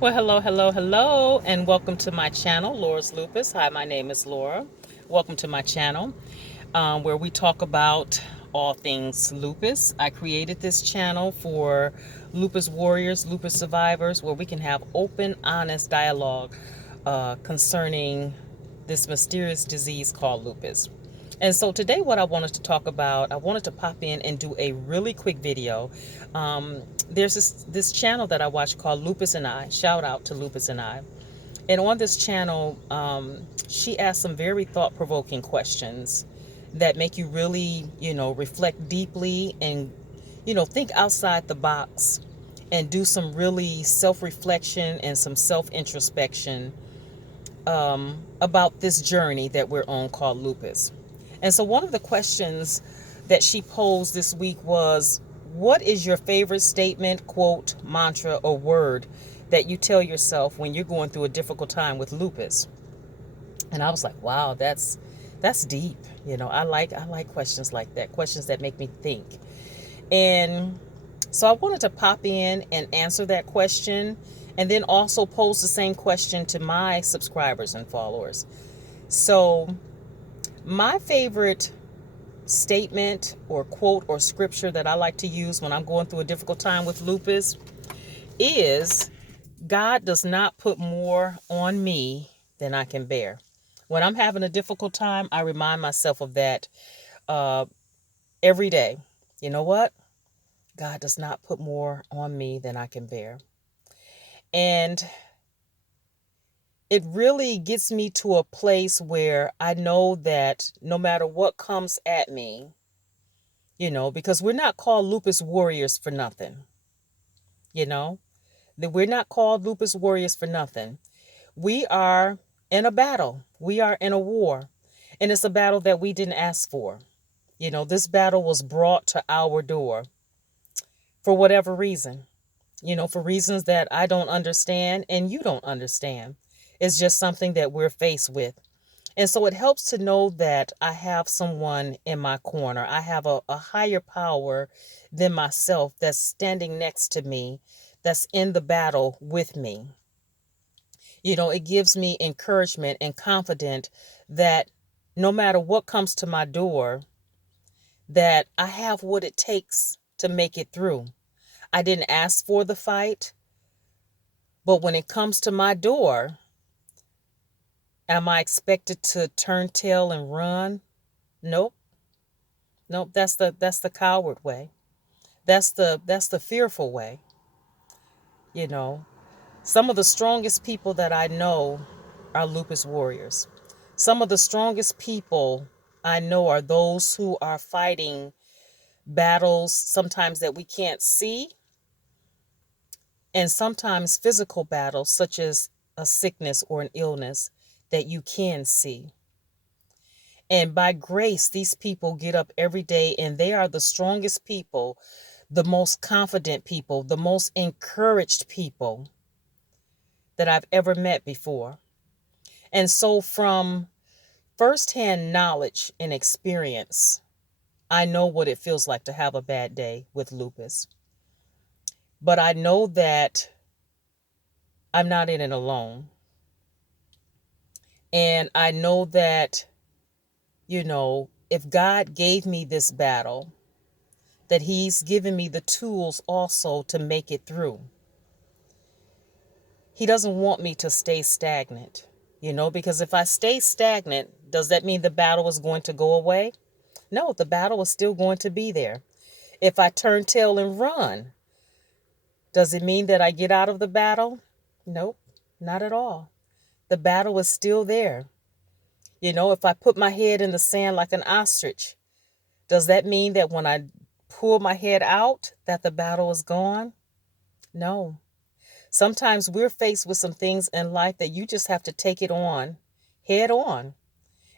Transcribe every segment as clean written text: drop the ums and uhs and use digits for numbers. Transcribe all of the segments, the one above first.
Well, hello, hello, hello, and welcome to my channel, Laura's Lupus. Hi, my name is Laura. Welcome to my channel where we talk about all things lupus. I created this channel for lupus warriors, lupus survivors, where we can have open, honest dialogue concerning this mysterious disease called lupus. And so today what I wanted to talk about, I wanted to pop in and do a really quick video. There's this channel that I watch called Lupus and I. Shout out to Lupus and I. And on this channel, she asks some very thought-provoking questions that make you really, reflect deeply and, think outside the box and do some really self-reflection and some self-introspection about this journey that we're on called lupus. And so one of the questions that she posed this week was, what is your favorite statement, quote, mantra, or word that you tell yourself when you're going through a difficult time with lupus? And I was like, wow, that's deep. I like questions like that, questions that make me think. And so I wanted to pop in and answer that question and then also pose the same question to my subscribers and followers. So my favorite statement or quote or scripture that I like to use when I'm going through a difficult time with lupus is, God does not put more on me than I can bear. When I'm having a difficult time, I remind myself of that uh, every day. You know what? God does not put more on me than I can bear. And it really gets me to a place where I know that no matter what comes at me, because we're not called lupus warriors for nothing, you know, that we're not called lupus warriors for nothing. We are in a battle. We are in a war, and it's a battle that we didn't ask for. This battle was brought to our door for whatever reason, for reasons that I don't understand and you don't understand. It's just something that we're faced with. And so it helps to know that I have someone in my corner. I have a higher power than myself that's standing next to me, that's in the battle with me. It gives me encouragement and confidence that no matter what comes to my door, that I have what it takes to make it through. I didn't ask for the fight, but when it comes to my door, am I expected to turn tail and run? Nope. Nope, that's the coward way. That's the fearful way. You know, some of the strongest people that I know are lupus warriors. Some of the strongest people I know are those who are fighting battles sometimes that we can't see, and sometimes physical battles such as a sickness or an illness that you can see. And by grace, these people get up every day and they are the strongest people, the most confident people, the most encouraged people that I've ever met before. And so, from firsthand knowledge and experience, I know what it feels like to have a bad day with lupus. But I know that I'm not in it alone. And I know that, if God gave me this battle, that He's given me the tools also to make it through. He doesn't want me to stay stagnant, because if I stay stagnant, does that mean the battle is going to go away? No, the battle is still going to be there. If I turn tail and run, does it mean that I get out of the battle? Nope, not at all. The battle is still there. If I put my head in the sand like an ostrich, does that mean that when I pull my head out, that the battle is gone? No. Sometimes we're faced with some things in life that you just have to take it on, head on.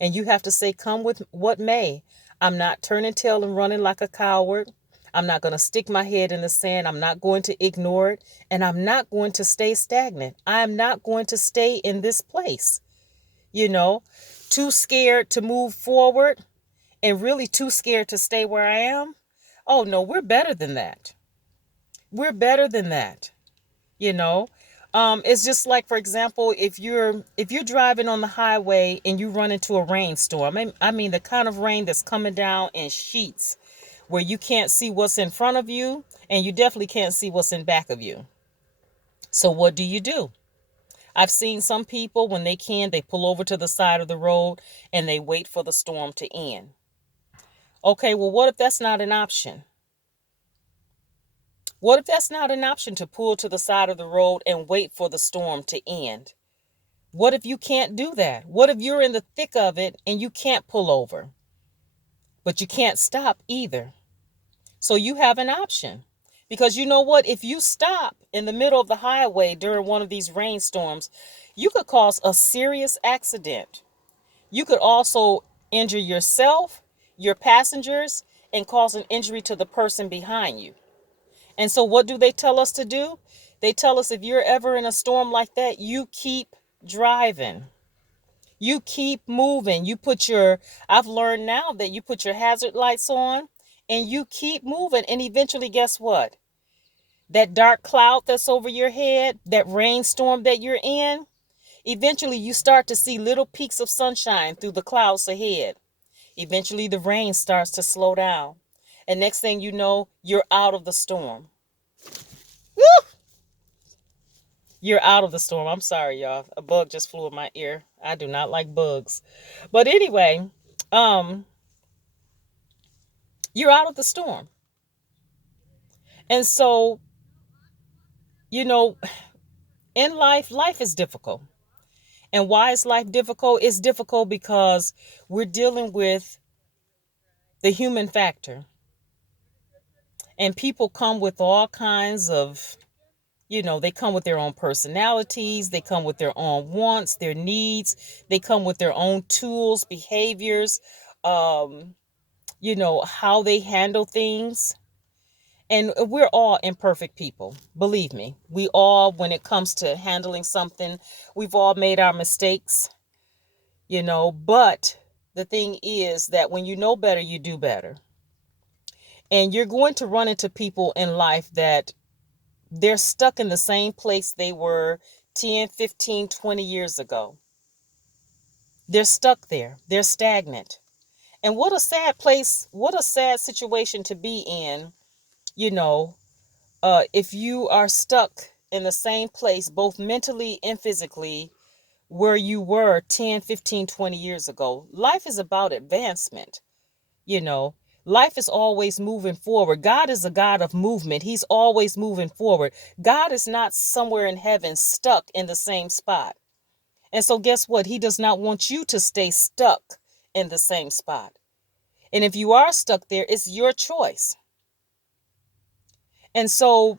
And you have to say, come with what may. I'm not turning tail and running like a coward. I'm not going to stick my head in the sand. I'm not going to ignore it. And I'm not going to stay stagnant. I am not going to stay in this place. Too scared to move forward and really too scared to stay where I am. Oh, no, we're better than that. We're better than that. You know, It's just like, for example, if you're driving on the highway and you run into a rainstorm. I mean the kind of rain that's coming down in sheets where you can't see what's in front of you and you definitely can't see what's in back of you. So what do? I've seen some people, when they pull over to the side of the road and they wait for the storm to end. Okay, well, what if that's not an option? What if that's not an option, to pull to the side of the road and wait for the storm to end? What if you can't do that? What if you're in the thick of it and you can't pull over, but you can't stop either? So you have an option. Because you know what? If you stop in the middle of the highway during one of these rainstorms, you could cause a serious accident. You could also injure yourself, your passengers, and cause an injury to the person behind you. And so what do they tell us to do? They tell us, if you're ever in a storm like that, you keep driving. You keep moving. I've learned now that you put your hazard lights on and you keep moving. And eventually, guess what? That dark cloud that's over your head, that rainstorm that you're in, eventually you start to see little peaks of sunshine through the clouds ahead. Eventually the rain starts to slow down. And next thing you know, you're out of the storm. Woo! You're out of the storm. I'm sorry, y'all. A bug just flew in my ear. I do not like bugs. But anyway, you're out of the storm. And so, you know, in life is difficult. And why is life difficult? It's difficult because we're dealing with the human factor. And people come with all kinds of, they come with their own personalities. They come with their own wants, their needs. They come with their own tools, behaviors, how they handle things. And we're all imperfect people. Believe me, we all, when it comes to handling something, we've all made our mistakes, but the thing is that when you know better, you do better. And you're going to run into people in life that they're stuck in the same place they were 10, 15, 20 years ago. They're stuck there. They're stagnant. And what a sad place, what a sad situation to be in, if you are stuck in the same place, both mentally and physically, where you were 10, 15, 20 years ago. Life is about advancement. You know, life is always moving forward. God is a God of movement. He's always moving forward. God is not somewhere in heaven stuck in the same spot. And so guess what? He does not want you to stay stuck in the same spot. And if you are stuck there, it's your choice. And so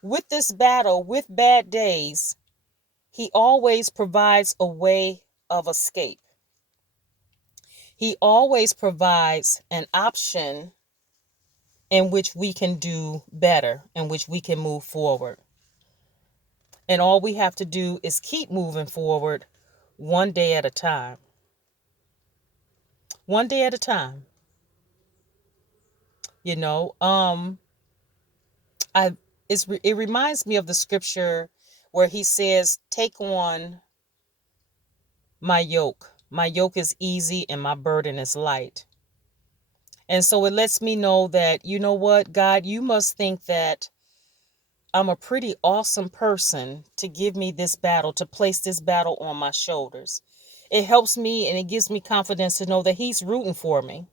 with this battle, with bad days, he always provides a way of escape. He always provides an option in which we can do better, in which we can move forward. And all we have to do is keep moving forward one day at a time. One day at a time. You know, it reminds me of the scripture where he says, "Take on my yoke. My yoke is easy and my burden is light." And so it lets me know that, you know what, God, you must think that I'm a pretty awesome person to give me this battle, to place this battle on my shoulders. It helps me and it gives me confidence to know that he's rooting for me.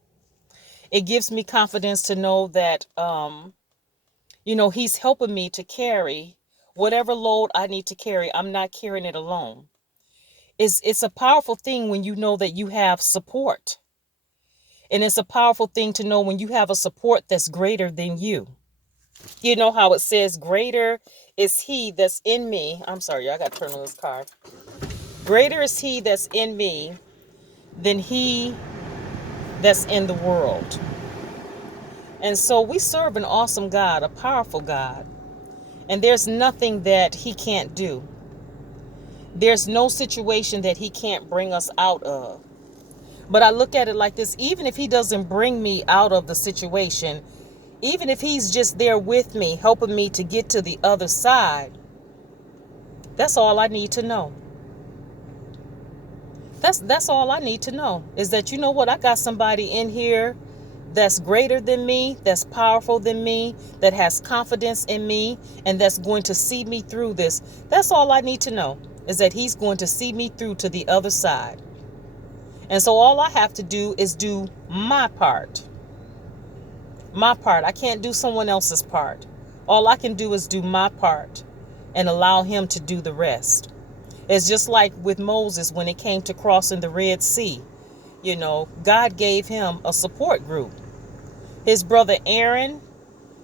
It gives me confidence to know that, he's helping me to carry whatever load I need to carry. I'm not carrying it alone. It's a powerful thing when you know that you have support. And it's a powerful thing to know when you have a support that's greater than you. You know how it says, greater is he that's in me. I'm sorry, I got to turn on this car. Greater is he that's in me than he that's in the world. And so we serve an awesome God, a powerful God. And there's nothing that he can't do. There's no situation that he can't bring us out of. But I look at it like this: even if he doesn't bring me out of the situation, even if he's just there with me, helping me to get to the other side, That's all I need to know. That's all I need to know is that, you know what, I got somebody in here that's greater than me, that's powerful than me, that has confidence in me, and that's going to see me through this. That's all I need to know is that he's going to see me through to the other side. And so all I have to do is do my part. My part. I can't do someone else's part. All I can do is do my part and allow him to do the rest. It's just like with Moses when it came to crossing the Red Sea. You know, God gave him a support group. His brother Aaron,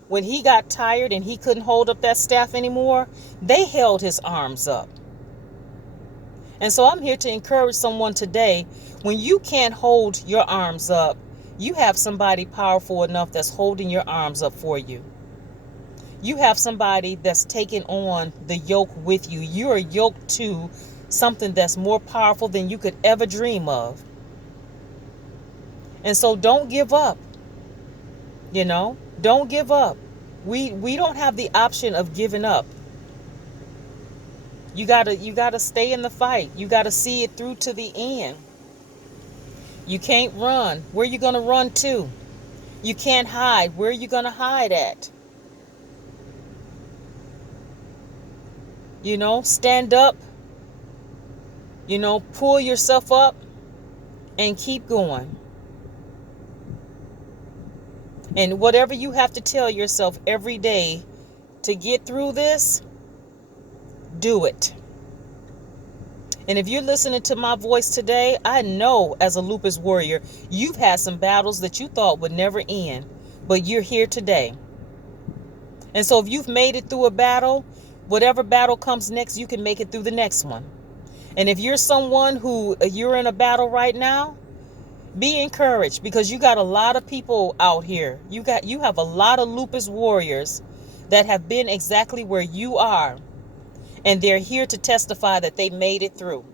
when he got tired and he couldn't hold up that staff anymore, they held his arms up. And so I'm here to encourage someone today. When you can't hold your arms up, you have somebody powerful enough that's holding your arms up for you. You have somebody that's taking on the yoke with you. You're yoked to something that's more powerful than you could ever dream of. And so don't give up. You know, don't give up. We don't have the option of giving up. You gotta stay in the fight. You gotta see it through to the end. You can't run. Where are you gonna run to? You can't hide. Where are you gonna hide at? You know, stand up. You know, pull yourself up and keep going. And whatever you have to tell yourself every day to get through this, do it. And if you're listening to my voice today, I know as a Lupus warrior, you've had some battles that you thought would never end, but you're here today. And so if you've made it through a battle, whatever battle comes next, you can make it through the next one. And if you're someone who you're in a battle right now, be encouraged, because you got a lot of people out here. You have a lot of Lupus warriors that have been exactly where you are. And they're here to testify that they made it through.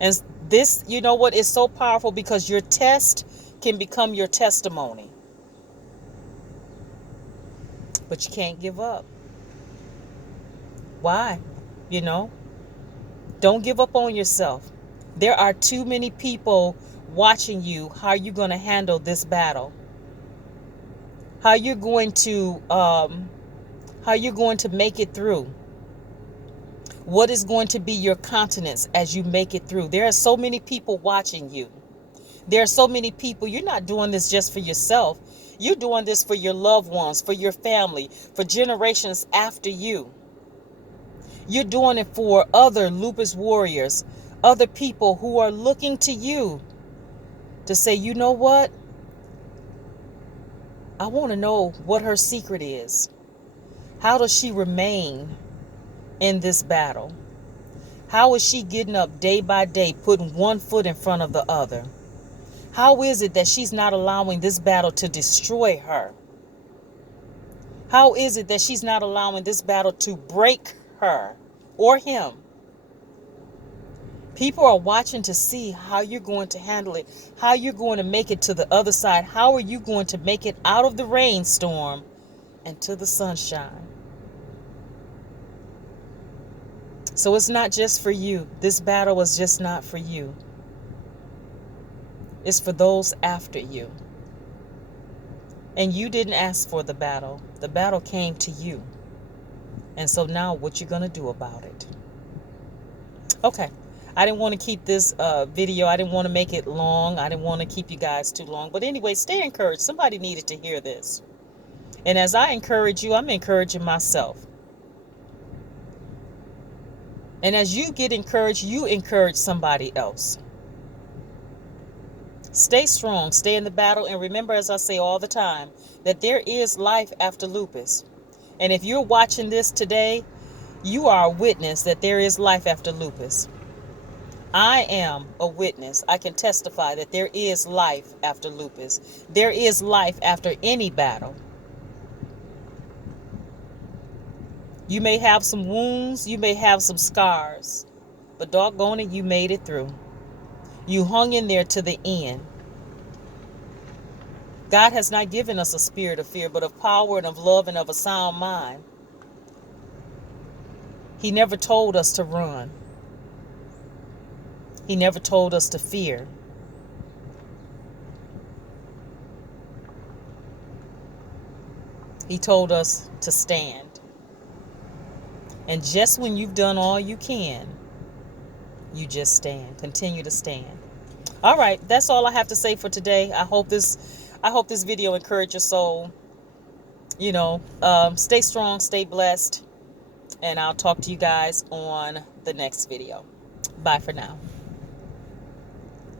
And this, you know what, is so powerful, because your test can become your testimony. But you can't give up. Why? You know, don't give up on yourself. There are too many people watching you. How are you going to handle this battle? How you're going to make it through? What is going to be your countenance as you make it through? There are so many people watching you. There are so many people. You're not doing this just for yourself. You're doing this for your loved ones, for your family, for generations after you. You're doing it for other Lupus warriors, other people who are looking to you to say, you know what? I want to know what her secret is. How does she remain in this battle? How is she getting up day by day, putting one foot in front of the other? How is it that she's not allowing this battle to destroy her? How is it that she's not allowing this battle to break her or him? People are watching to see how you're going to handle it, how you're going to make it to the other side. How are you going to make it out of the rainstorm and to the sunshine? So it's not just for you. This battle is just not for you. It's for those after you. And you didn't ask for the battle. The battle came to you. And so now what you going to do about it? Okay. I didn't want to keep this video. I didn't want to make it long. I didn't want to keep you guys too long. But anyway, stay encouraged. Somebody needed to hear this. And as I encourage you, I'm encouraging myself. And as you get encouraged, you encourage somebody else. Stay strong, stay in the battle, and remember, as I say all the time, that there is life after lupus. And if you're watching this today, you are a witness that there is life after lupus. I am a witness. I can testify that there is life after lupus. There is life after any battle. You may have some wounds, you may have some scars, but doggone it, you made it through. You hung in there to the end. God has not given us a spirit of fear, but of power and of love and of a sound mind. He never told us to run. He never told us to fear. He told us to stand. And just when you've done all you can, you just stand. Continue to stand. All right, that's all I have to say for today. I hope this video encouraged your soul. Stay strong, stay blessed, and I'll talk to you guys on the next video. Bye for now.